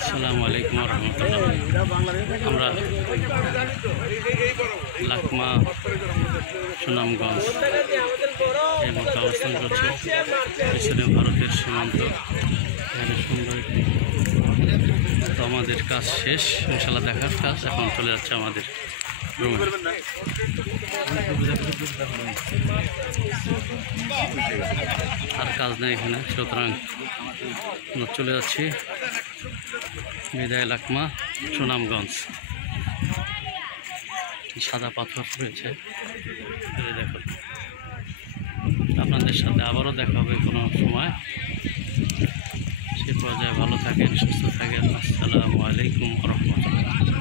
আসসালামু আলাইকুম রহমতুল্লাহ। আমরা লাকমা সুনামগঞ্জ এই মুহূর্তে অবস্থান করছি। পিছনে ভারতের সীমান্ত, এখানে সুন্দর একটি। তো আমাদের কাজ শেষ, ইনশাল্লাহ দেখার কাজ। এখন চলে যাচ্ছে আমাদের রুমে। আর কাজ নেই এখানে, সুতরাং আমরা চলে যাচ্ছি বিদায় লাকমা সুনামগঞ্জ। সাদা পাথর রয়েছে, দেখুন। আপনাদের সাথে আবারও দেখা হবে কোনো সময়। সে পর্যায়ে ভালো থাকেন, সুস্থ থাকেন। আসসালামু আলাইকুম রহমতুল্লাহ।